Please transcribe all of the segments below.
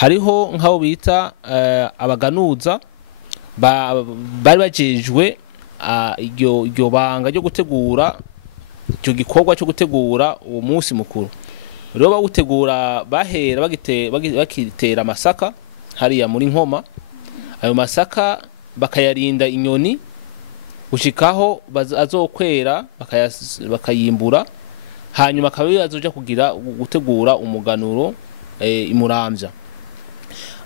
hariho nk'abo bita abaganuza bari bajejwe iryo banga ryo gutegura icyo gikorwa cyo gutegura uwo munsi mukuru. Rero bawutegura bahera bakitera amasaka hariya muri Nkoma. Ayo masaka bakayarinda inyoni gushikaho azokwera bakayimbura, hanyuma akaba azoja kugira gutegura umuganuro imuramvya.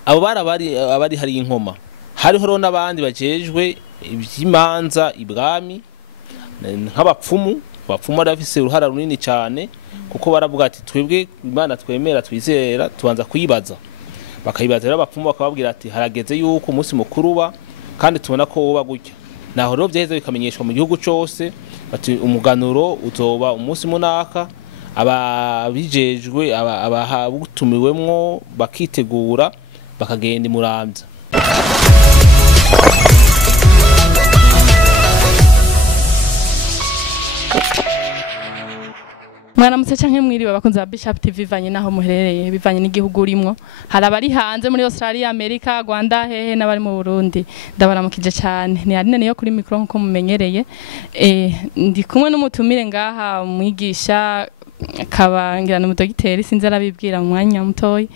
Abo abari hari Inkoma, hariho rero n'abandi bajejwe iby'imanza ibwami nk'abapfumu. Abapfumu barafise uruhara runini cyane, kuko baravuga ati twebwe Imana twemera twizera tubanza kuyibaza. Bakayibaza rero abapfumu bakababwira ati harageze yuko umunsi mukuru uba, kandi tubona ko woba gutya. Naho rero byaheze bikamenyeshwa mu gihugu cyose ati umuganuro uzoba umunsi munaka, ababijejwe ababutumiwemwo bakitegura bakagenda imuramvya. Mwaramutse canke mwiriwe bakunze ba Bishop TV bivanye naho muherereye, bivanye n'igihugu urimwo. Hari abari hanze muri Australia, America, Rwanda, hehe n'abari mu Burundi. Ndabaramukije cyane. Ni Aline niyo kuri micro nko mumenyereye. Ndi kumwe n'umutumire ngaha umwigisha kabangira n'umudogiteri sinzi arabibwira mu mwanya mutoyi.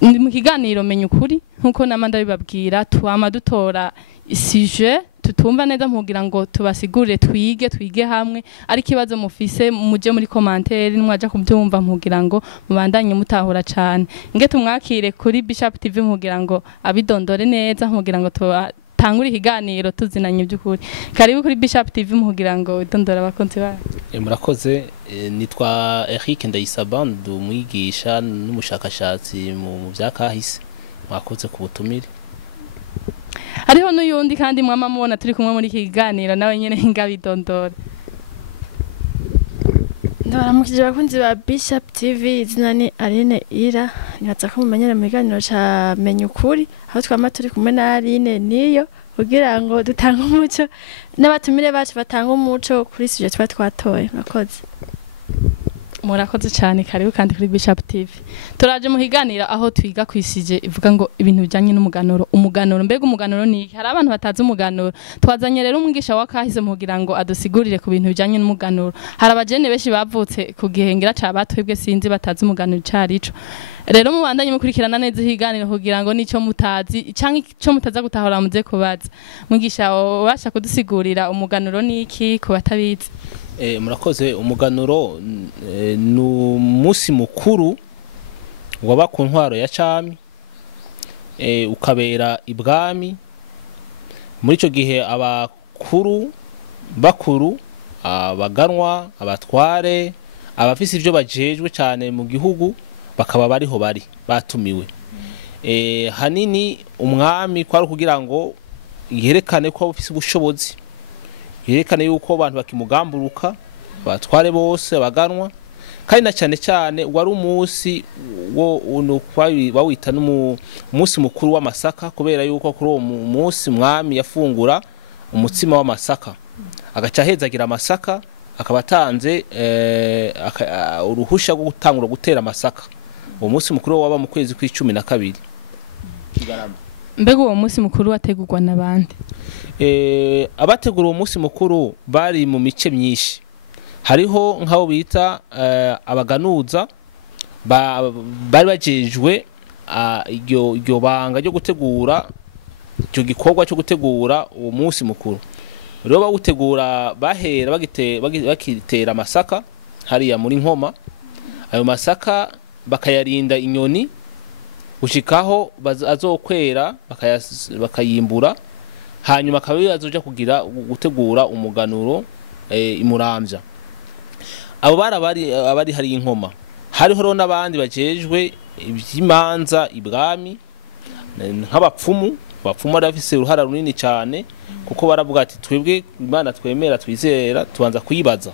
Ndi mu kiganiro menya ukuri nkuko namanda bibabwira, twama dutora sujet tutumva neza mugira ngo tubasigurire twige hamwe, ari kibazo mufise muje muri commentaire nwaje kubyumva mugira ngo mubandanye mutahura cyane. Nge tumwakire kuri Bishop TV mugira ngo abidondore neza mugira ngo tangura ikiganiro tuzinanye by'ukuri. Karibu kuri Bishop TV mugira ngo idondora abakonzi ba. Murakoze, nitwa Eric Ndayisaba, ndumwigisha n'umushakashatsi mu byakahise. Mwakoze ku butumire. Hariho n'uyundi kandi mwama mubona turi kumwe muri kiganiro nawe nyene ngabidondora. Ndabaramukije bakunzi ba Bishop TV, izina ni Aline Ira. Nyaza ko mumenyera mu kiganiro ca menya ukuri, aho twama turi kumwe na Aline niyo kugira ngo dutanga umuco n'abatumire bacu batanga umuco kuri sujet twatoye. Murakoze. Murakoze cyane, karibu kandi kuri Bishop TV. Turaje mu higanira aho twiga kwisije ivuga ngo ibintu bijanye n'umuganuro. Umuganuro mbega umuganuro ni iki? Hari abantu batazi umuganuro. Twazanye rero umwigisha wakahise mugira ngo adusigurire ku bintu bijanye n'umuganuro. Hari abajene benshi bavutse ku gihengera ca batwebwe sinzi batazi umuganuro carico. Rero mubandanye mukurikirana neza higanira kugira ngo nico mutazi canke ico mutaza gutahura muze kubaza. Mwigisha wabasha kudusigurira umuganuro ni iki ku batabizi? Murakoze. Umuganuro ni umunsi mukuru waba ku ntwaro ya cami, ukabera ibwami. Muri ico gihe bakuru abaganwa abatware abafise ivyo bajejwe cyane mu gihugu bakaba bariho batumiwe. Hanini umwami kwari kugira ngo yerekane ko ufise ubushobozi, yerekane yuko abantu bakimugamburuka, batware bose abaganwa, kandi na cyane wari umunsi wawita n'umunsi mukuru w'amasaka, kubera yuko kuri uwo munsi mwami yafungura umutsima w'amasaka agaca hezagira amasaka, akaba atanze uruhusha rwo gutangura gutera amasaka. Uwo munsi mukuru waba mu kwezi kwa12 Kigarama. Mbega uwo munsi mukuru wategurwa n'abandi? Abategura uwo munsi mukuru bari mu mice myinshi. Hariho nk'abo bita abaganuza bari bajejwe iryo banga ryo gutegura icyo gikorwa cyo gutegura uwo munsi mukuru. Rero bawutegura bahera bakitera amasaka hariya muri Nkoma. Ayo masaka bakayarinda inyoni gushikaho azokwera bakayimbura, hanyuma akaba azoja kugira gutegura umuganuro imuramvya. Abo abari hari Inkoma, hariho rero n'abandi bajejwe iby'imanza ibwami nk'abapfumu. Abapfumu barafise uruhara runini cyane, kuko baravuga ati twebwe Imana twemera twizera tubanza kuyibaza.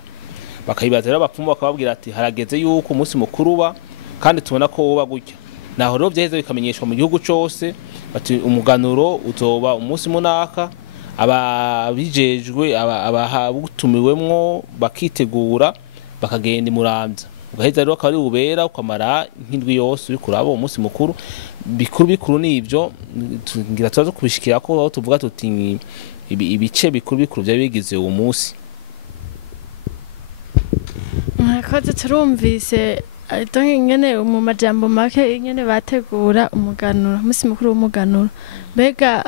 Bakayibaza rero abapfumu bakababwira ati harageze yuko umunsi mukuru uba, kandi tubona ko woba gutya. Naho rero byaheze bikamenyeshwa mu gihugu cyose ati umuganuro uzoba umunsi munaka, ababijejwe ababutumiwemwo bakitegura bakagenda imuramvya. ugaheza rero akaba ari ubera ukamara nk'indwi yose uri kuraba umunsi mukuru bikuru nivyo ngira tuza kubishikira ko aho tuvuga tuti ibice bikuru byari bigize uwo munsi. mwakoze turumvise donc ingene mu majambo make ingene bategura umuganuro umunsi mukuru w'umuganuro mbega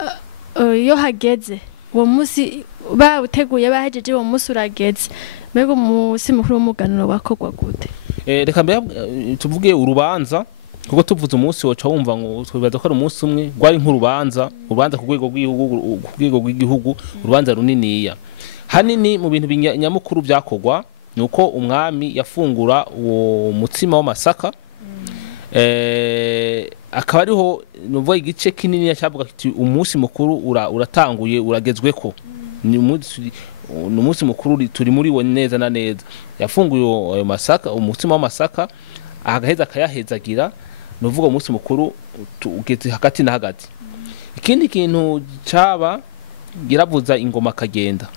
iyo hageze uwo munsi bawuteguye bahejeje uwo munsi urageze mbega umunsi mukuru w'umuganuro wakorwa gute? Reka mbere tuvuge urubanza kuko tuvuze umunsi woca wumva ngo twibaza ko ari umunsi umwe gwari nk'urubanza ku rwego rw'igihugu urubanza runiniya hanini mu bintu nyamukuru byakorwa nuko umwami yafungura uwo mutsima w'amasaka akaba ariho nuvuga igice kinini cyavuga kiti umunsi mukuru uratanguye uragezweko ni umunsi mukuru turi muri wo neza na neza. Yafunguye ayo masaka umutsima w'amasaka agaheza akayahezagira nuvuga umunsi mukuru ugeze hagati na hagati. Ikindi kintu caba giravuza ingoma kagenda.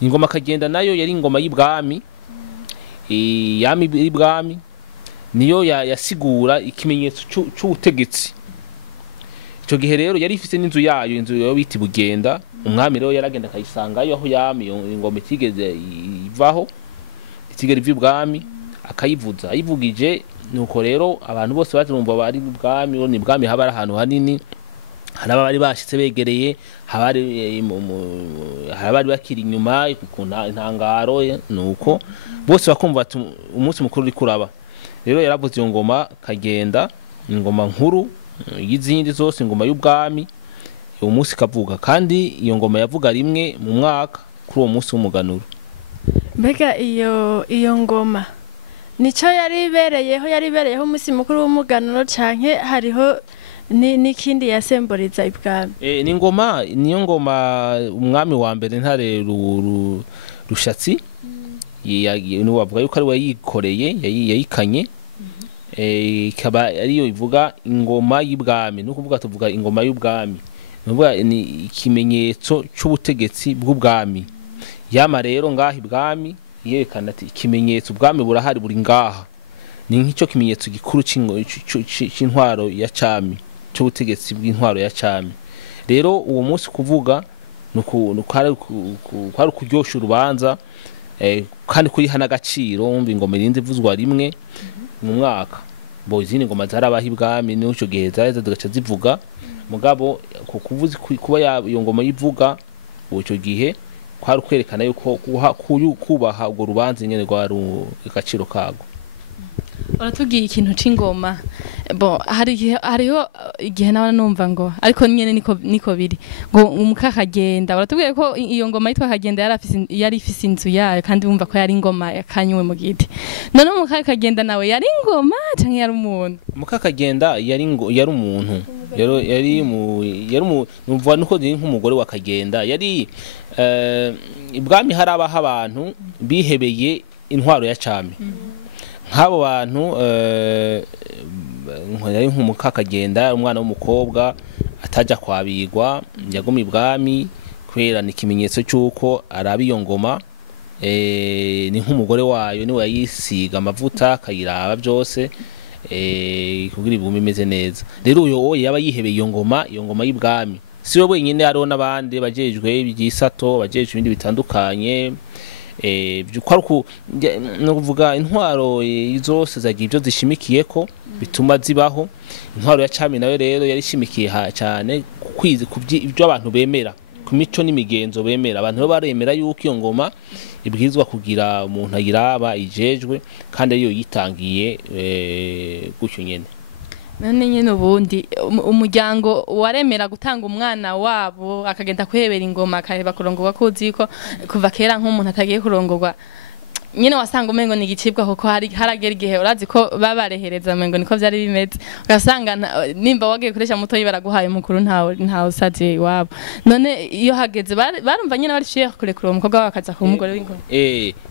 Ingoma kagenda nayo yari ingoma y'ibwami yami y'ibwami niyo yasigura ikimenyetso cy'ubutegetsi. Ico gihe rero yari ifite n'inzu yayo, inzu yo biti bugenda, umwami rero yaragenda kayisangayo aho yami ingoma itigeze ivaho itigera ivy'ibwami akayivuza ayivugije. Nuko rero abantu bose bazumva bari ibwami ni ibwami haba ahantu hanini haraba bari bashitse begereye habari bakiri inyuma intangaro nuko bose bakumva umunsi mukuru uri kuraba. Rero yaravuze iyo ngoma kagenda ingoma nkuru y'izindi zose ingoma y'ubwami uwo munsi kavuga kandi iyo ngoma yavuga rimwe mu mwaka kuri uwo munsi w'umuganuro. Mbega iyo ngoma nico yari ibereyeho umunsi mukuru w'umuganuro canke hariho n'ikindi yasemboriza ibwami? Ni ngoma niyo ngoma umwami wa mbere Ntare Rushatsi bavuga yuko ari we yikoreye yayikanye ikaba ariyo ivuga ingoma y'ibwami. No kuvuga tuvuga ingoma y'ubwami nuvuga ni ikimenyetso cy'ubutegetsi bw'ubwami. Yama rero ngaha ibwami yerekana ati ikimenyetso ubwami burahari buri ngaha. Ni nk'icyo kimenyetso gikuru c'intwaro ya cami cy'ubutegetsi bw'intwaro ya cami. Rero uwo munsi kuvuga kwari kuryosha urubanza kandi kuriha n'agaciro wumva ingoma irindi ivuzwa rimwe mu mwaka. Bo izindi ngoma zarabaho ibwami n'ico gihe zaheza zigaca zivuga mugabo kuvuza kuba iyo ngoma yivuga ico gihe kwari kwerekana yuko kubaha urwo rubanza nyene rwari agaciro kago. Uratubwiye ikintu c'ingoma bo hariho igihe nawe numva ngo ariko nyene niko biri ngo umukakagenda. Uratubwiye ko iyo ngoma yitwa kagenda yari ifise inzu yayo kandi wumva ko yari ingoma yakanywe mu giti. None umukakagenda nawe yari ingoma canke yari umuntu? Umukakagenda yari umuntu numva nuko ndi nk'umugore wa kagenda yari ibwami harabaho abantu bihebeye intwaro ya cami. Nk'abo bantu yari nk'umukakagenda umwana w'umukobwa ataja kwabigwa yaguma ibwami kubera ni ikimenyetso cy'uko araba iyo ngoma ni nk'umugore wayo niwe yayisiga amavuta akayiraba byose kugira ibigume imeze neza. Rero uyo yaba yihebeye iyo ngoma y'ibwami. Si we wenyine hariho n'abandi bajejwe iby'isato bajejwe ibindi bitandukanye nukuvuga intwaro zose zagiye ibyo zishimikiyeko bituma zibaho. Intwaro ya cami nayo rero yari ishimikiye cyane kwizi ibyo abantu bemera ku mico n'imigenzo bemera. Abantu bo baremera yuko iyo ngoma ibwirizwa kugira umuntu ayiraba ijejwe kandi ariyo yitangiye gutyo nyene. None nyene ubundi umuryango waremera gutanga umwana wabo akagenda kuhebera ingoma akaheba kurongorwa kuzi ko kuva kera nk'umuntu atagiye kurongorwa nyene wasanga umengo ni igicibwa kuko haragera igihe urazi ko babarehereza umengo niko vyari bimeze ugasanga nimba wagiye kuresha muto baraguhaye mukuru ntawe usaze iwabo. None iyo hageze barumva nyene barishiye kurekura umukobwa wakaza ku mugore w'ingoma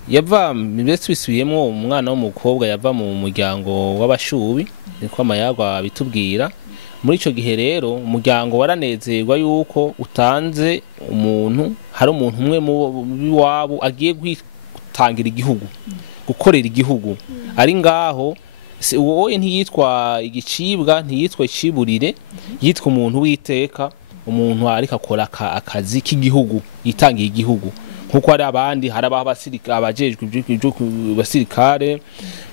yava mbese bisubiyemo umwana w'umukobwa yava mu muryango w'abashubi niko amayagwa bitubwira. Muri ico gihe rero umuryango waranezerwa yuko utanze umuntu hari umuntu umwe mu wabo agiye tangira igihugu gukorera igihugu ari ngaho wowe ntiyitwa igicibwa ntiyitwa iciburire yitwa umuntu witeka umuntu ariko akora akazi k'igihugu yitangiye igihugu nkuko hari abandi hari abajejwe basirikare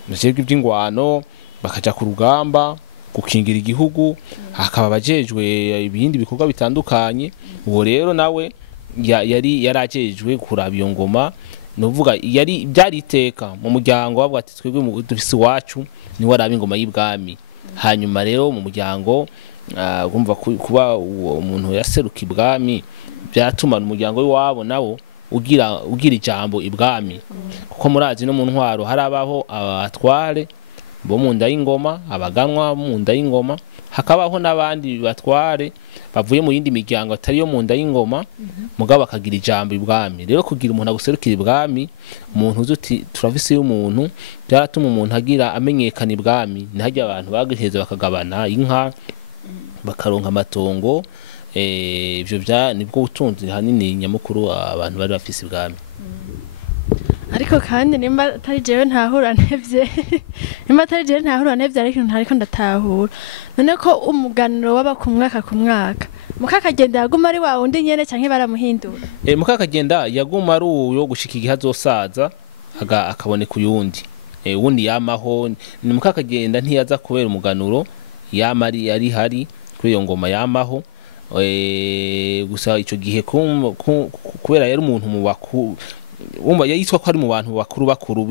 bajejwe iby'ingwano bakaja ku rugamba gukingira igihugu hakaba abajejwe ibindi bikorwa bitandukanye uwo rero nawe yari yarajejwe kuraba iyo ngoma nuvuga yari byari iteka mu muryango bavuga ati twebwe dufise iwacu ni waraba ingoma y'ibwami hanyuma rero mu muryango ugumva kuba umuntu yaseruka ibwami byatuma umuryango w'iwabo nawo ugira ijambo ibwami kuko murazi no mu ntwaro harabaho abatware bo mu nda y'ingoma abaganwa mu nda y'ingoma hakabaho n'abandi batware bavuye mu yindi miryango atari yo mu nda y'ingoma mugabo bakagira ijambo ibwami rero kugira umuntu aguserukira ibwami umuntu uzi uti turavise y'umuntu byaratuma umuntu agira amenyekana ibwami ntihajya abantu bagiheza bakagabana inka bakaronka amatongo ibyo nibwo butunzi hanini nyamukuru abantu bari bafise ibwami ariko kandi nimba atari jewe ntahura nevye ariko ntariko ndatahura none ko umuganiro waba ku mwaka mukakagenda yaguma ari wa wundi nyene canke baramuhindura mukakagenda yaguma ari uyo gushika igihe azosaza akaboneka uyundi wundi yamaho ni mukakagenda ntiyaza kubera umuganuro yama ari hari kuri iyo ngoma yamaho gusa ico gihe kubera yari umuntu mu bakuru yitwa ko ari mu bantu bakuru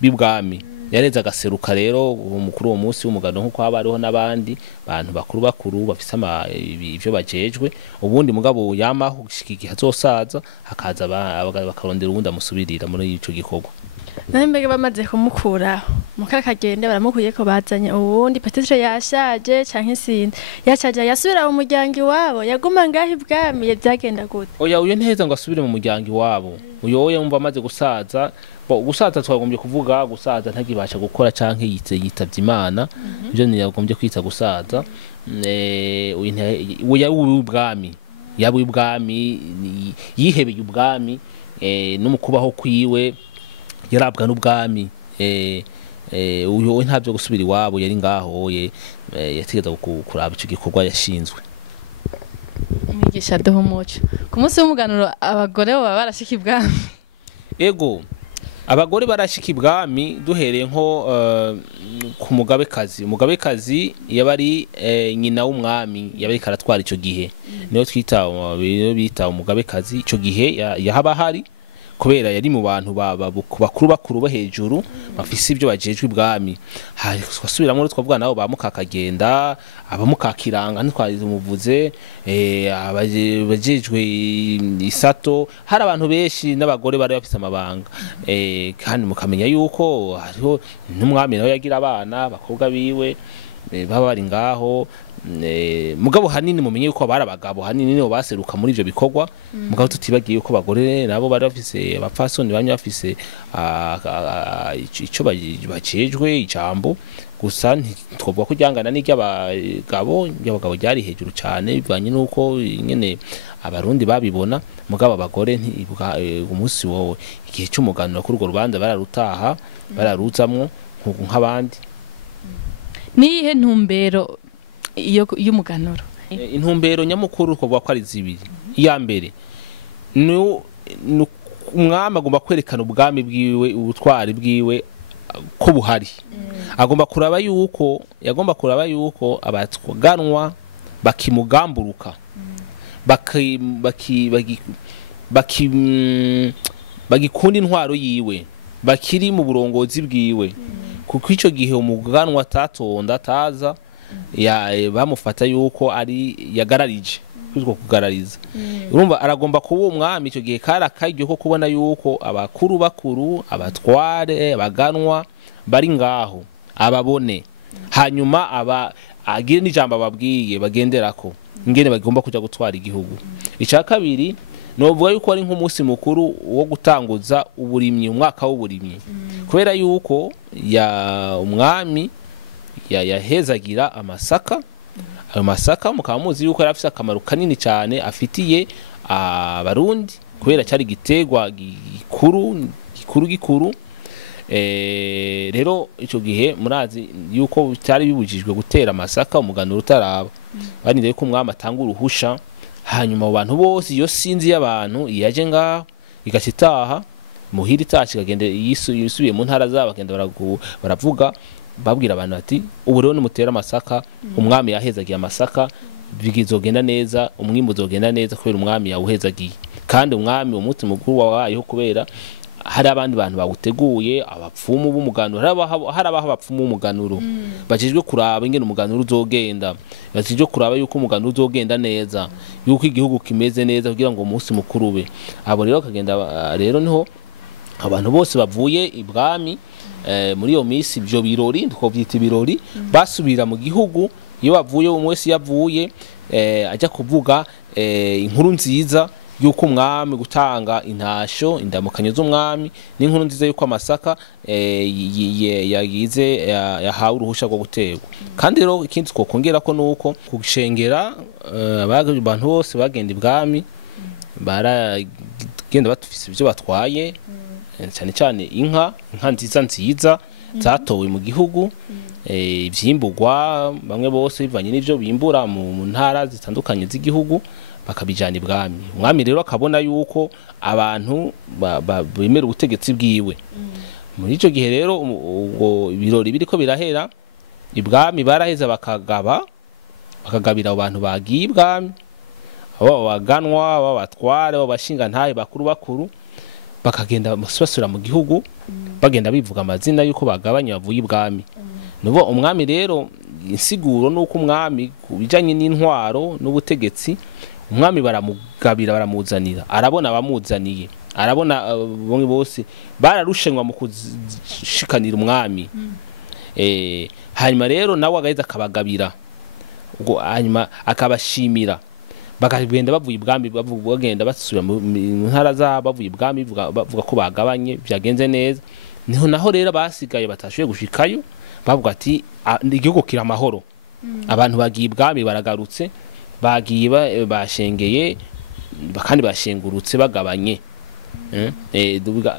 b'ibwami yareza agaseruka rero umukuru uwo munsi w'umugano nkuko haba hariho n'abandi bantu bakuru bafise ivyo bajejwe ubundi mugabo yamaho gushika igihe azosaza hakaza bakarondera ubundi amusubirira muri ico gikorwa none mbega bamaze kumukuraho mukakagenda baramukuye ko bazanye ubundi Patrice yashaje canke sinde yashaje yasubira mu muryango iwabo yaguma ngaho ibwami byagenda gute oya uyo ntiheza ngo asubire mu muryango iwabo uyo yumva amaze gusaza twagombye kuvuga gusaza ntagibasha gukora canke yitavye Imana ivyo ntiyagombye kwita gusaza uya ubwami yaba ubwami yihebeye ubwami no mukubaho kwiwe yarabwa n'ubwami uyo ntavyo gusubira iwabo yari ngaho yategeza kuraba ico gikorwa yashinzwe mwigisha duha umuco ku munsi w'umuganuro abagore baba barashika ibwami ego abagore barashika ibwami duhereye nko ku umugabekazi yaba ari nyina w'umwami yaba ari karatwara ico gihe niyo bita umugabekazi ico gihe yahaba hari kubera yari mu bantu bakuru bo hejuru bafise ibyo bajejwe ibwami twasubiramwo twavuga nabo bamukakagenda abamukakiranga ntitwazize umuvuze abajejwe isato hari abantu benshi n'abagore bari bafise amabanga kandi mukamenya yuko hariho n'umwami nawe yagira abana bakobwa biwe baba bari ngaho mugabo hanini mumenye yuko bari abagabo hanini nibo baseruka muri ivyo bikorwa mugabo tutibagiye yuko bagore nabo bari bafise abapfasoni bamwe bafise ico bacejwe ijambo gusa ntitwovuga ko ryangana n'iry'abagabo ryari hejuru cane bivanye nuko nyene abarundi babibona mugabo abagore umunsi wowe igihe c'umuganuro kuri urwo rubanza bararutaha bararuzamwo nk'abandi nihe ntumbero y'umuganuro intumbero nyamukuru twavuga ko ari zibiri iya mbere umwami agomba kwerekana ubwami bwiwe ubutwari bwiwe ko buhari yagomba kuraba yuko abatwaganwa bakimugamburuka bagikunda intwaro yiwe bakiri mu burongozi bwiwe kuko ico gihe umuganwa atatonda ataza bamufata yuko ari yagararije kwitwa kugarariza urumva aragomba kuba umwami ico gihe kara kajyo ko kubona yuko bakuru abatware abaganwa bari ngaho ababone hanyuma agire n'ijambo ababwiye bagenderako ingene bagomba kuja gutwara igihugu ica kabiri novuga yuko ari nk'umunsi mukuru wo gutanguza uburimyi umwaka w'uburimyi kubera yuko umwami yahezagira amasaka ayo masaka mukaba muzi yuko yari afise akamaro kanini cyane afitiye abarundi kubera cyari gitegwa gikuru rero ico gihe murazi yuko cyari bibujijwe gutera amasaka umuganuro utaraba barindiriye ko umwami atanga uruhusha hanyuma abo bantu bose iyo sinzi y'abantu iyaje ngaho igacitaha muhira itaci kagende yisubiye mu ntara zabo bagenda baravuga babwira abantu ati ubu rero nimutera amasaka umwami yahezagiye amasaka bigizogenda neza umwimbu uzogenda neza kubera umwami yawuhezagiye kandi umwami umunsi mukuru wawayeho kubera hari abandi bantu bawuteguye abapfumu b'umuganuro hari abaho abapfumu b'umuganuro bajejwe kuraba ingene umuganuro uzogenda bajejwe kuraba yuko umuganuro uzogenda neza yuko igihugu kimeze neza kugira ngo umunsi mukuru ube abo rero kagenda rero niho abantu bose bavuye ibwami muri iyo minsi ibyo birori twavyita ibirori basubira mu gihugu iyo bavuye umwe wese yavuye ajya kuvuga inkuru nziza yuko umwami gutanga intasho indamukanyo z'umwami n'inkuru nziza yuko amasaka yagize yahawe uruhusha rwo guterwa kandi rero ikindi twokongera ko nuko kugushengera abantu bose bagenda ibwami baragenda batufise ibyo batwaye cyane cyane inka nziza zatowe mu gihugu ivyimburwa bamwe bose bivanye n'ivyo bimbura mu ntara zitandukanye z'igihugu bakabijana ibwami umwami rero akabona yuko abantu bemera ubutegetsi bwiwe muri ico gihe rero ubwo ibirori biriko birahera ibwami baraheza bakagabira abo bantu bagiye ibwami abo baganwa babatware abo bashinga ntahe bakuru bakagenda basubira mu gihugu bagenda bivuga amazina yuko bagabanya bavuye ibwami nubo umwami rero insiguro nuko umwami kubijanye n'intwaro n'ubutegetsi umwami baramugabira baramuzanira arabona abamuzaniye arabona bamwe bose bararushenwa mu kushikanira umwami hanyuma rero nawe agaheza akabagabira ubwo hanyuma akabashimira bakagenda bavuye ibwami bagenda basubira mu ntara zabo bavuye ibwami bavuga ko bagabanye byagenze neza niho naho rero basigaye batashoboye gushikayo bavuga ati igihugu kira amahoro abantu bagiye ibwami baragarutse bagiye bashengeye kandi bashengurutse bagabanye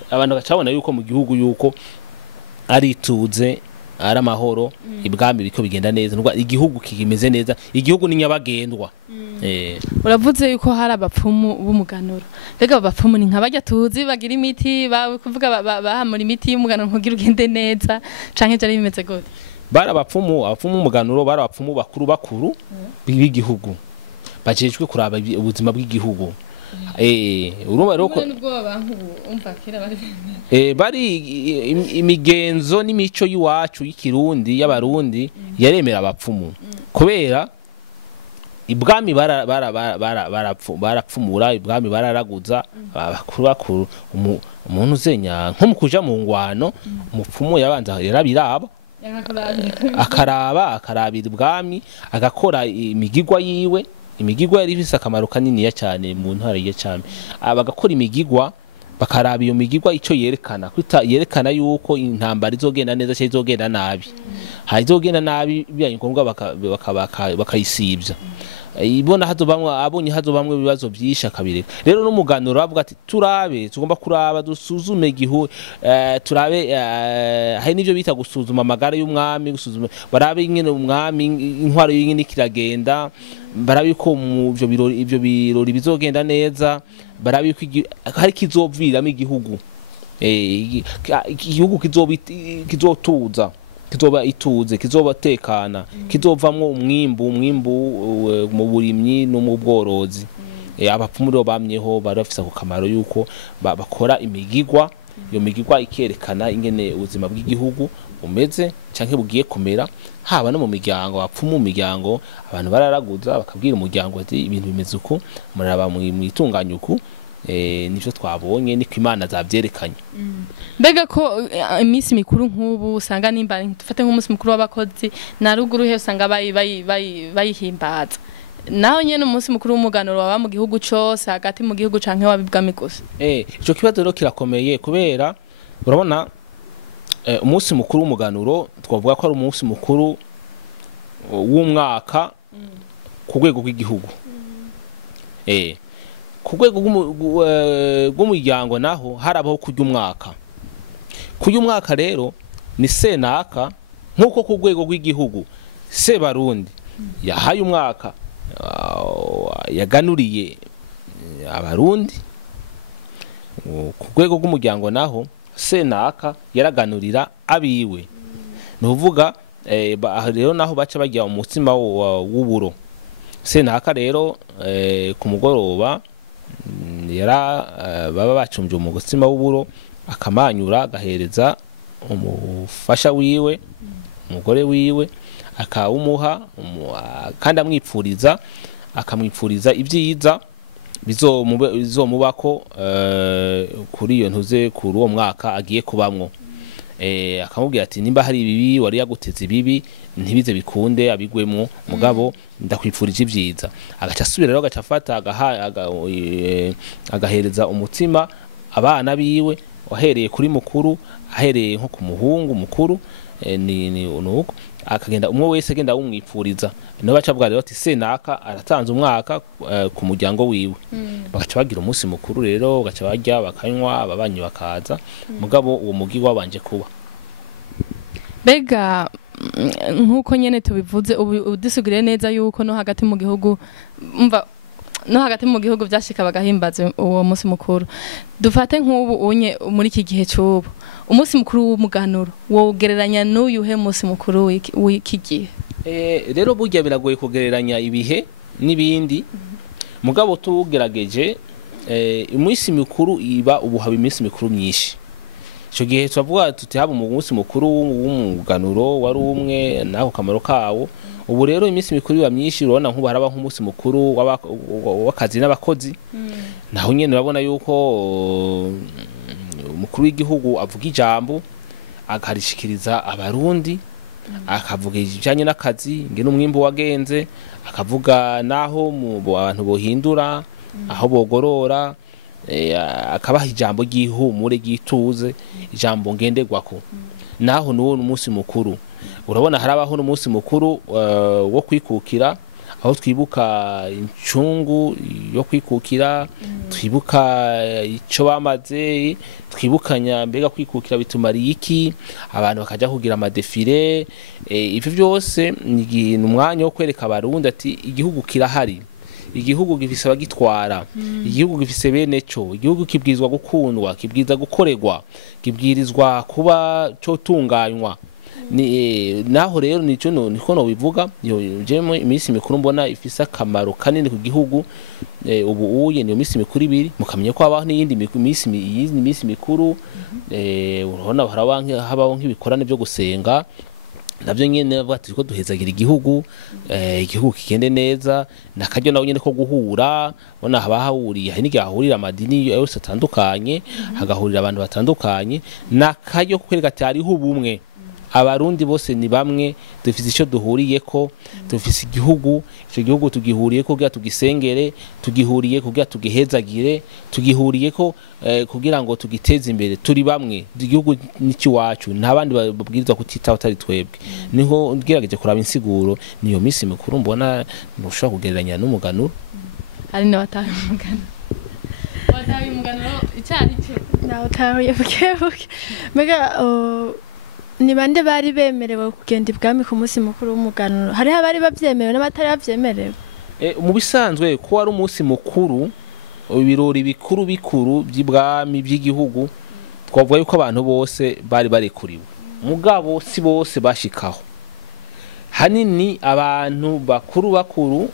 abantu bacabona yuko mu gihugu yuko ari ituze ari amahoro ibwami biko bigenda neza nubwo igihugu kigimeze neza igihugu ni nyabagendwa uravuze yuko hari abapfumu b'umuganuro mbega abapfumu ni nk'abajya tuzi bagira imiti kuvuga bahamura imiti y'umuganuro kugira ugende neza canke byari bimeze gute bari abapfumu b'umuganuro bari abapfumu bakuru b'igihugu bajejwe kuraba ubuzima bw'igihugu urumva rero ko bari imigenzo n'imico y'iwacu y'ikirundi y'abarundi yaremera abapfumu kubera ibwami barapfumura ibwami bararaguza bakuru umuntu uzenya nko mu kuja mu ngwano umupfumu yabanza yarabiraba akarabira ibwami agakora imigigwa yiwe imigigwa yari ifise akamaro kanini cyane mu ntara ye cyane bagakora imigigwa bakaraba iyo migigwa ico yerekana yuko intambara izogenda neza cyangwa izogenda nabi izogenda nabi byaye ngombwa bakayisibya ibona abonye hazobamwe ibibazo byisha kabireka rero n'umuganuro avuga ati tugomba kuraba dusuzume turabe hari n'ivyo bita gusuzuma amagara y'umwami gusuzuma barabe ingene umwami intwaro y'ingene kiragenda barabe ko mu ivyo birori bizogenda neza barabe ko hari kizoviramo igihugu igihugu kizotuza kizoba ituze kizoba tekana kizovamwo umwimbu mu burimyi no mu bworozi abapfumu rero bamyeho barafisa ku kamaro yuko bakora imigigwa iyo migigwa ikerekana ingene ubuzima bw'igihugu umeze canke bugiye kumera haba no mu miryango abapfumu mu miryango abantu bararaguza bakabwira umuryango ati ibintu bimeze uko muraba mu itunganya uku nivyo twabonye niko Imana zavyerekanye mbega ko iminsi mikuru nk'ubu usanga nimba dufate nk'umunsi mukuru w'abakozi na ruguru he usanga bayihimbaza naho nyene umunsi mukuru w'umuganuro waba mu gihugu cose hagati mu gihugu canke wabibwami gusa ico kibazo rero kirakomeye kubera urabona umunsi mukuru w'umuganuro twavuga ko ari umunsi mukuru w'umwaka ku rwego rw'igihugu ku rwego rw'umuryango naho harabaho kurya umwaka kuyu mwaka rero ni senaka nkuko ku rwego rw'igihugu Sebarundi yahaye umwaka yaganuriye abarundi, ku rwego rw'umuryango naho senaka yaraganurira abiwe, nuvuga rero naho baca bajya umutsima w'uburo. Senaka rero ku mugoroba baba bacumbye umutsima w'uburo akamanyura agahereza umufasha wiwe, umugore wiwe akawumuha, kandi akamwipfuriza ibyiza bizomubako kuri iyo ntuze kuri uwo mwaka agiye kubamwo. Akamubwira ati nimba hari ibibi wari yaguteze ibibi ntibize bikunde abigwemwo, mugabo ndakwipfurije ibyiza. Agaca asubira rero agaca afata agahereza umutima abana biwe, wahereye kuri mukuru, ahereye nko ku muhungu mukuru, ni unuko akagenda umwe wese agenda awumwipfuriza. No baca bwa rero ati senaka aratanze umwaka ku muryango wiwe. Bagaca bagira umunsi mukuru rero, bagaca barya bakanywa, ababanyi bakaza, mugabo uwo mugi wabanje kuba. Bega nkuko nyene tubivuze udisugire neza yuko no hagati mu gihugu byashika bagahimbaza uwo munsi mukuru. Dufate nk'ubu unye muri iki gihe cy'ubu umunsi mukuru w'umuganuro wogereranya n'uyuhe munsi mukuru w'iki gihe? Rero burya biragoye kugereranya ibihe n'ibindi, mugabo tugerageje iminsi mikuru iba ubu haba iminsi mikuru myinshi. Ico gihe turavuga tuti haba umunsi mukuru w'umuganuro wari umwe naho kamaro kawo. Ubu rero iminsi mikuru iba myinshi, urabona nk'ubu haraba nk'umunsi mukuru w'akazi n'abakozi, naho nyene urabona yuko umukuru w'igihugu avuga ijambo akarishikiriza abarundi, akavuga ibijanye n'akazi ngene umwimbo wagenze, akavuga naho abantu bohindura aho bogorora, akabaha ijambo ry'ihumure ry'ituze, ijambo ngenderwako. Naho nuwo umunsi mukuru urabona harabaho n'umunsi mukuru wo kwikukira, aho twibuka incungu yo kwikukira, twibuka ico bamaze, twibukanya mbega kwikukira bitumariye iki, abantu bakaja kugira amadefile. Ivyo byose ni umwanya wo kwereka abarundi ati igihugu kirahari, igihugu gifise abagitwara, igihugu gifise bene co, igihugu kibwirizwa gukundwa, kibwirizwa gukorerwa, kibwirizwa kuba cyo tunganywa. Naho rero niko no bivuga jemo iminsi mikuru mbona ifise akamaro kanini ku gihugu. Ubu uye niyo minsi mikuru ibiri, mukamenye ko habaho n'iyindi minsi mikuru. Urabona habaho nk'ibikorane byo gusenga, navyo nyene bavuga ati ko duhezagira igihugu kigende neza, nakaryo nawo nyene ko guhura. Bona haba hahuriye, hari n'igihe hahurira amadini yose atandukanye, hagahurira abantu batandukanye, nakaryo kwereka ati hariho ubumwe, abarundi bose ni bamwe, dufise ico duhuriyeko, dufise igihugu, ico gihugu tugihuriyeko kugira tugisengere, tugihuriye kugira tugihezagire, tugihuriyeko kugira ngo tugiteze imbere, turi bamwe, igihugu niki wacu, nta bandi babwirizwa kutitaho atari twebwe. Niho ngerageje kuraba insiguro niyo minsi mikuru mbona ntushobora kugereranya n'umuganuro. Ari na wataye umuganuro icyari cyo naho tahuye bukebuke. Mega ni bande bari bemerewe kugenda ibwami ku munsi mukuru w'umuganuro? Hariho abari bavyemerewe n'abatari bavyemerewe? Mu bisanzwe ko ari umunsi mukuru, ibirori bikuru by'ibwami by'igihugu, twavuga yuko abantu bose bari barekuriwe, mugabo si bose bashikaho. Hanini abantu bakuru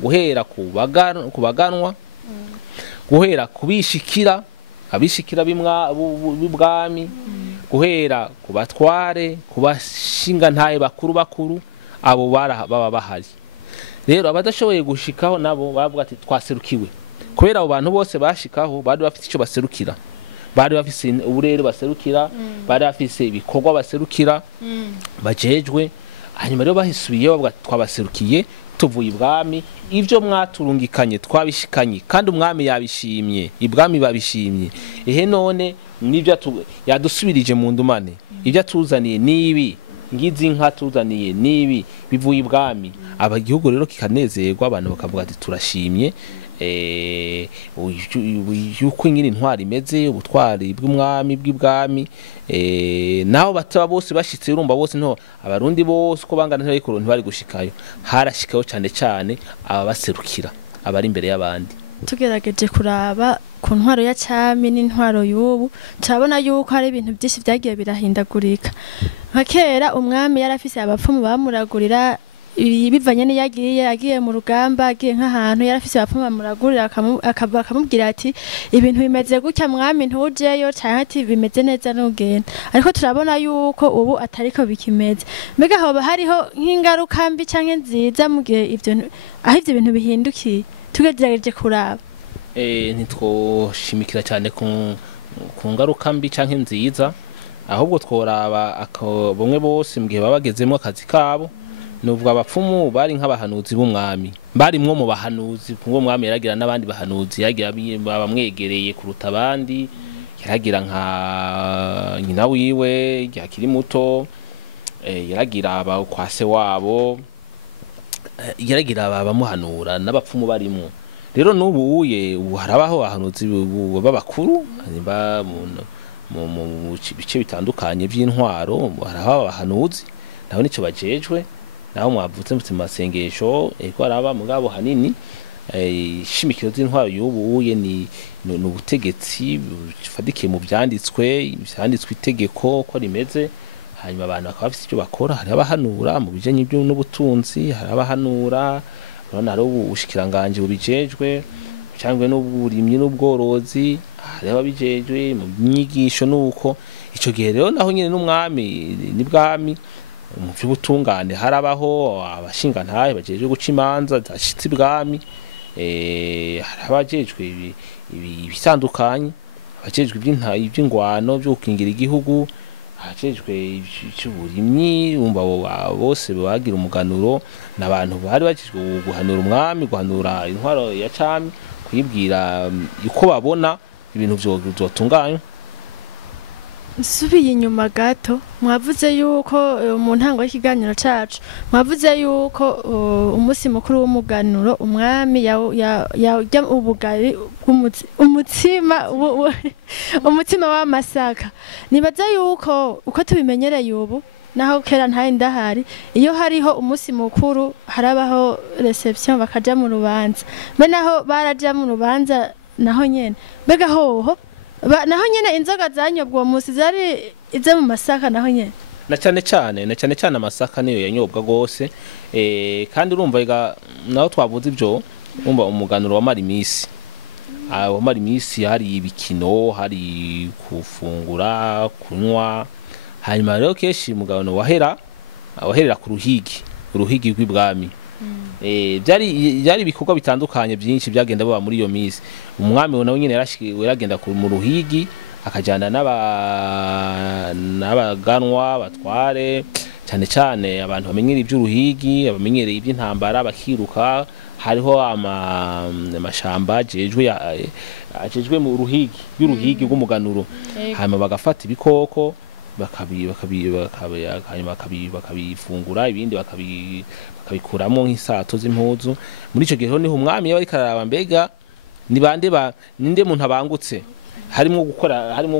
guhera ku baganwa, guhera kubishikira abishikira b'ibwami, guhera ku batware, ku bashinga ntaye bakuru, abo baba bahari. Rero abadashoboye gushikaho nabo bavuga ati twaserukiwe, kubera abo bantu bose bashikaho bari bafite ico baserukira, bari bafise uburere baserukira, bari bafise ibikorwa baserukira bajejwe. Hanyuma rero bahisubiye bavuga twabaserukiye, tuvuye ibwami, ivyo mwaturungikanye twabishikanye, kandi umwami yabishimye, ibwami babishimye. None nivyo yadusubirije mu ndumane, ivyo atuzaniye nibi ngizi inka tuzaniye nibi bivuye ibwami abagihugu rero kikanezerwa abantu bakavuga ati turashimye yuko nyine intwari imeze ubutwari bw'umwami bw'ibwami naho bataba bose bashitse urumva bose nto abarundi bose uko bangana ntibari ntibari gushikayo harashikayo cyane cyane aba baserukira abari imbere y'abandi tugerageje kuraba ku ntwaro ya cyami n'intwaro y'ubu turabona yuko hari ibintu byinshi byagiye birahindagurika nka kera umwami yarafise abapfumu bamuragurira bivanye agiye mu rugamba agiye nk'ahantu yarafise abapfumu bamuragurira akamubwira ati ibintu bimeze gutya mwami ntujeyo cyangwa ati bimeze neza n'ugenda ariko turabona yuko ubu atariko bikimeze mbega hoba hariho nk'ingaruka mbi cyangwa nziza mu gihe aho ivyo bintu bihindukiye tugerageje kuraba ntitwoshimikira cyane ku ngaruka mbi cyangwa nziza ahubwo tworaba bamwe bose mu gihe baba bagezemo akazi kabo nuvuga abapfumu bari nk'abahanuzi b'umwami barimwo mu bahanuzi kuko umwami yaragira n'abandi bahanuzi yagira bamwegereye kuruta abandi yaragira nka nyina wiwe yakiri muto yaragira abakwase wabo yaragira abamuhanura n'abapfumu barimo rero n'ubu harabaho abahanuzi b'abakuru mu bice bitandukanye by'intwaro harabaho abahanuzi naho nicyo bajejwe naho mwavutse mu masengesho eko araba mugabo hanini ishimikiro z'intwaro y'ubu ni ubutegetsi bufadikiye mu byanditswe itegeko ko rimeze hanyuma abantu bakaba bafite icyo bakora hari abahanura mu bijanye n'ubutunzi hari abahanura urabona hari ubushikiranganje bubijejwe cyangwa n'uburimyi n'ubworozi hari ababijejwe mu nyigisho nuko ico gihe rero naho nyine n'umwami n'ibwami mu by'ubutungane harabaho abashingantahe bajejwe guca imanza zashitse ibwami hari abajejwe ibitandukanye abajejwe iby'ingwano byo gukingira igihugu hajejwe iby'uburimyi umva bose bagira umuganuro n'abantu bari bagejwe guhanura umwami guhanura intwaro ya cami kuyibwira uko babona ibintu byotunganywa nsubiye inyuma gato mwavuze yuko mu ntango y'ikiganiro cacu mwavuze yuko umunsi mukuru w'umuganuro umwami yajya ubugari umutima w'amasaka nibaza yuko uko tubimenyereye ubu naho kera ntaye ndahari iyo hariho umunsi mukuru harabaho reception bakaja mu rubanza mbe naho baraja mu rubanza naho nyene mbega hoho naho nyene inzoga zanyobwa uwo munsi zari ize mu masaka naho nyene na cyane cyane amasaka niyo yanyobwa gose kandi urumva naho twavuze ibyo umva umuganuro wa marimisi hari ibikino hari kufungura kunywa hanyuma rero keshi umugabano waherera ku uruhigi rw'ibwami byari ibikorwa bitandukanye byinshi byagenda baba muri iyo minsi umwami nawe nyine yaragenda mu ruhigi akajyana n'abaganwa batware cyane cyane abantu bamenyereye iby'uruhigi abamenyereye iby'intambara bakiruka hariho amashamba ajejwe mu ruhigi rw'umuganuro hanyuma bagafata ibikoko bakabifungura ibindi bakabikuramo nk'isato z'impuzu muri icyo gihe niho umwami yaba ariko araraba mbega ninde muntu abangutse harimo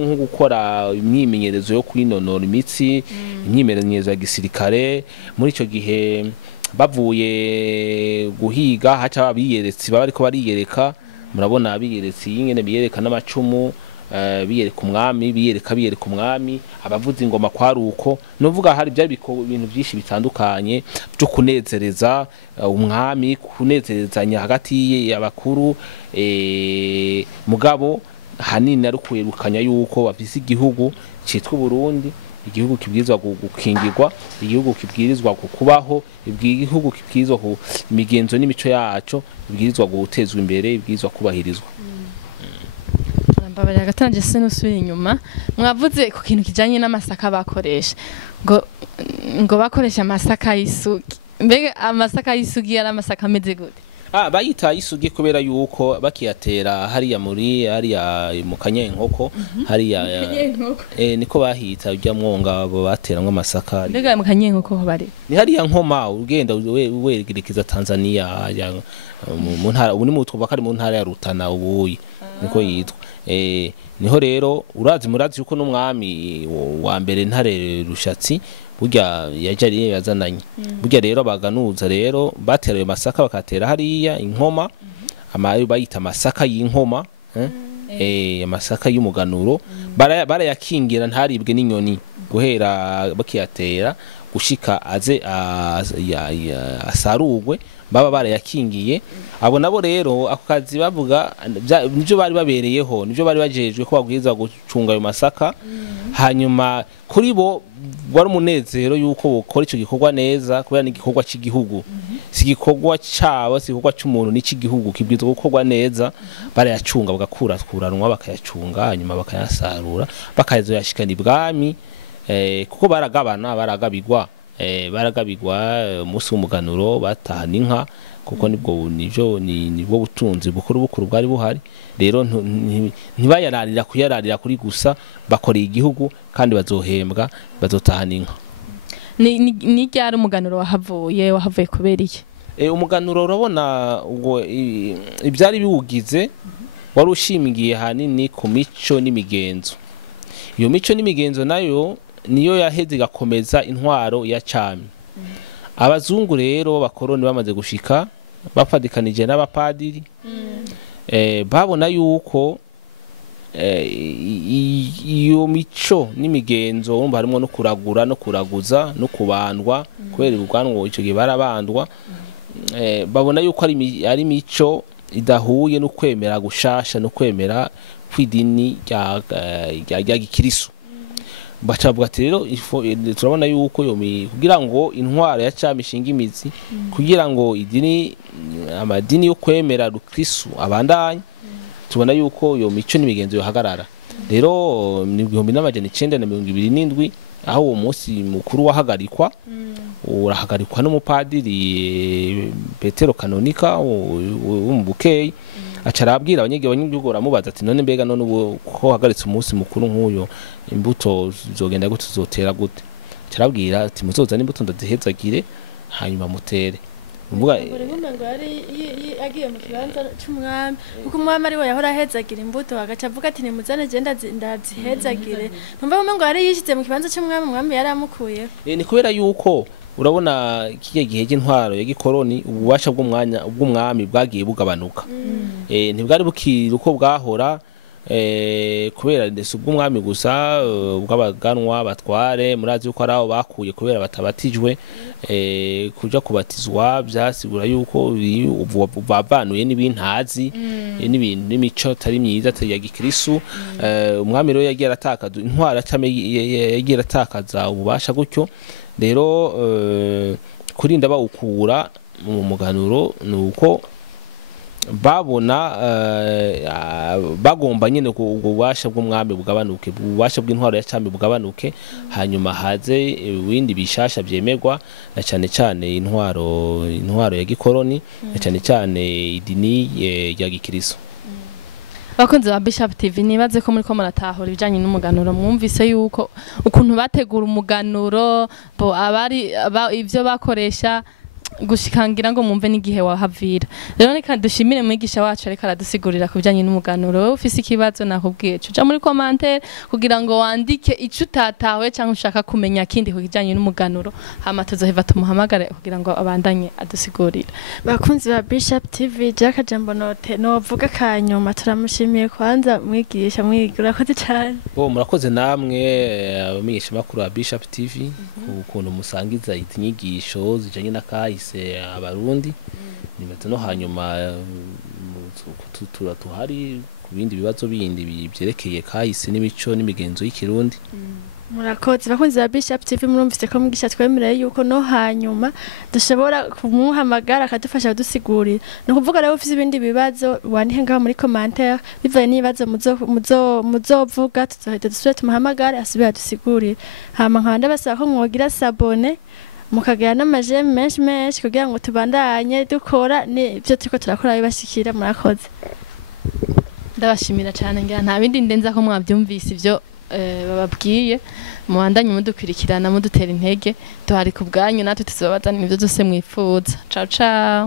nko gukora imyimenyerezo yo kwinonora imitsi imyimenyerezo ya gisirikare muri icyo gihe bavuye guhiga haca abiyeretse baba ariko bariyereka murabona abiyeretse y'ingene biyereka n'amacumu biyereka umwami biyereka umwami abavuza ingoma kwaruko novuga hari byari ibintu byinshi bitandukanye byo kunezereza umwami kunezerezanya hagati y'abakuru mugabo hanini arukwirukanya yuko bafise igihugu citwa Burundi igihugu kibwirizwa gukingirwa igihugu kibwirizwa kubaho igihugu kibwirizwa imigenzo n'imico yaco ibwirizwa gutezwa imbere ibwirizwa kubahirizwa Mbabarira gatanje sinusubira inyuma mwavuze ku kintu kijanye n'amasaka bakoresha ngo bakoresha amasaka y'isugi mbega amasaka y'isugi yari amasaka ameze gute bayita isugi kubera yuko bakiyatera hariya mu kanyenkoko hariya niko bahita ujya mwonga bateramwe amasaka mbega mu kanyenkoko ho bari ni hariya nkoma ugenda wegerekeza Tanzania mu ntara uni mutwe bakari mu ntara ya Rutana ubuyi niko yitwa niho rero murazi yuko n'umwami wa mbere Ntare Rushatsi burya yajari yazananye burya rero abaganuza rero baterayo masaka bakatera hariya inkoma amayo bayita masaka y'inkoma amasaka y'umuganuro barayakingira ntaribwe n'inyoni guhera bakiyatera gushika aze asarugwe baba barayakingiye abo nabo rero ako kazi bavuga nivyo bari babereyeho nivyo bari bajejwe ko bagwiza gucunga ayo masaka hanyuma kuri bo wari umunezero yuko bokora ico gikorwa neza kubera n'igikorwa cy'igihugu si gikorwa cabo si gikorwa cy'umuntu n'icy'igihugu kibwirizwa gukorwa neza barayacunga bagakuranwa bakayacunga hanyuma bakayasarura bakazoyashikana ibwami kuko baragabigwa umunsi w'umuganuro batahana inka kuko nibwo butunzi bukuru bwari buhari rero ntibayararira kuyararira kuri gusa bakoreye igihugu kandi bazohembwa bazotahana inka ni ryari umuganuro wahavuye kubera iki umuganuro urabona ubwo ibyari biwugize wari ushimigiye hanini ku mico n'imigenzo iyo mico n'imigenzo nayo niyo yaheze igakomeza intwaro ya cami abazungu rero bakoroni bamaze gushika bafadikanije n'abapadiri babona yuko iyo mico n'imigenzo urumva harimo no kuragura no kuraguza no kubandwa kubera ubwanwa ico gihe barabandwa babona yuko ari mico idahuye no kwemera gushasha no kwemera kw'idini rya gikirisu bacavuga ati rero turabona yuko kugira ngo intwaro ya cami ishinga imizi kugira ngo amadini yo kwemera rukristu abandanye tubona yuko iyo mico n'imigenzo yohagarara rero ni 1927 aho uwo munsi mukuru wahagarikwa urahagarikwa n'umupadiri Petero Kanonika wo mu Bukeyi acarabwira abanyagihugu baramubaza ati none mbega none ubu ko hagaritse umunsi mukuru nk'uyo imbuto zogenda gute zotera gute acarabwira ati muzoza n'imbuto ndazihezagire hanyuma mutere umvuga ngo yari agiye mu kibanza cy'umwami kuko umwami ari we yahora ahezagira imbuto agaca avuga ati nimuzane je ndazihezagire numva ngo yari yishize mu kibanza cy'umwami umwami yari amukuye ni kubera yuko urabona kiye gihe cy'intwaro ya gikoroni ububasha bw'umwami bwagiye bugabanuka ntibwari bukiri uko bwahora kubera ndetse ubw'umwami gusa bw'abaganwa batware murazi yuko ari aho bakuye kubera batabatijwe kuja kubatizwa byasigura yuko bavanuye n'ibintazi n'imico atari myiza ya gikristu umwami rero yagiye aratakaza intwaro yagiye aratakaza ububasha gutyo rero kurinda bawukura mu muganuro nuko babona bagomba nyene ububasha bw'umwami bugabanuke ububasha bw'intwaro ya cami bugabanuke hanyuma haze ibindi bishasha byemerwa na cyane intwaro ya gikoroni na cyane idini ya gikristo bakunze ba Bishop TV nibaze ko muri ko muratahura ibijanye n'umuganuro mwumvise yuko ukuntu bategura umuganuro bo ivyo bakoresha gushikangira ngo mwumve n'igihe wahavira rero reka dushimire mwigisha wacu ariko aradusigurira ku bijanye n'umuganuro wowe ufise ikibazo nakubwiye cuja muri commentaire kugira ngo wandike ico utatawe cyangwa ushaka kumenya kindi ku bijanye n'umuganuro hama tuzoheva tumuhamagare kugira ngo abandanye adusigurira bakunzi ba Bishop TV Jack Jambo novuga kanyuma turamushimiye kwanza mwigisha mwigura ko cyane murakoze namwe abamigisha makuru ba Bishop TV ukuntu musangiza itinyigisho zijanye na kahise abarundi nibaza no hanyuma tuhari ku bindi bibazo bindi byerekeye kahise n'imico n'imigenzo y'ikirundi murakoze bakunzi ba Bishop TV murumvise ko mwigisha twemereye yuko no hanyuma dushobora kumuhamagara akadufasha kudusigurira no kuvuga rero ufite ibindi bibazo wandike ngaho muri commentaire bivaye n'ibibazo muzovuga tuzohita dusubire tumuhamagare asubire adusigurire hama nkanda basaba ko mwogira s'abone mukagira n'amaje menshi kugira ngo tubandanye dukora n'ibyo turiko turakora bibashikira. Murakoze. Ndabashimira cyane ngira nta bindi ndenza ko mwabyumvise ivyo bababwiye. Mubandanye mudukurikirana mudutera intege, tuhari ku bwanyu natwe tuzobazanira ivyo byose mwifuza. Ciao ciao.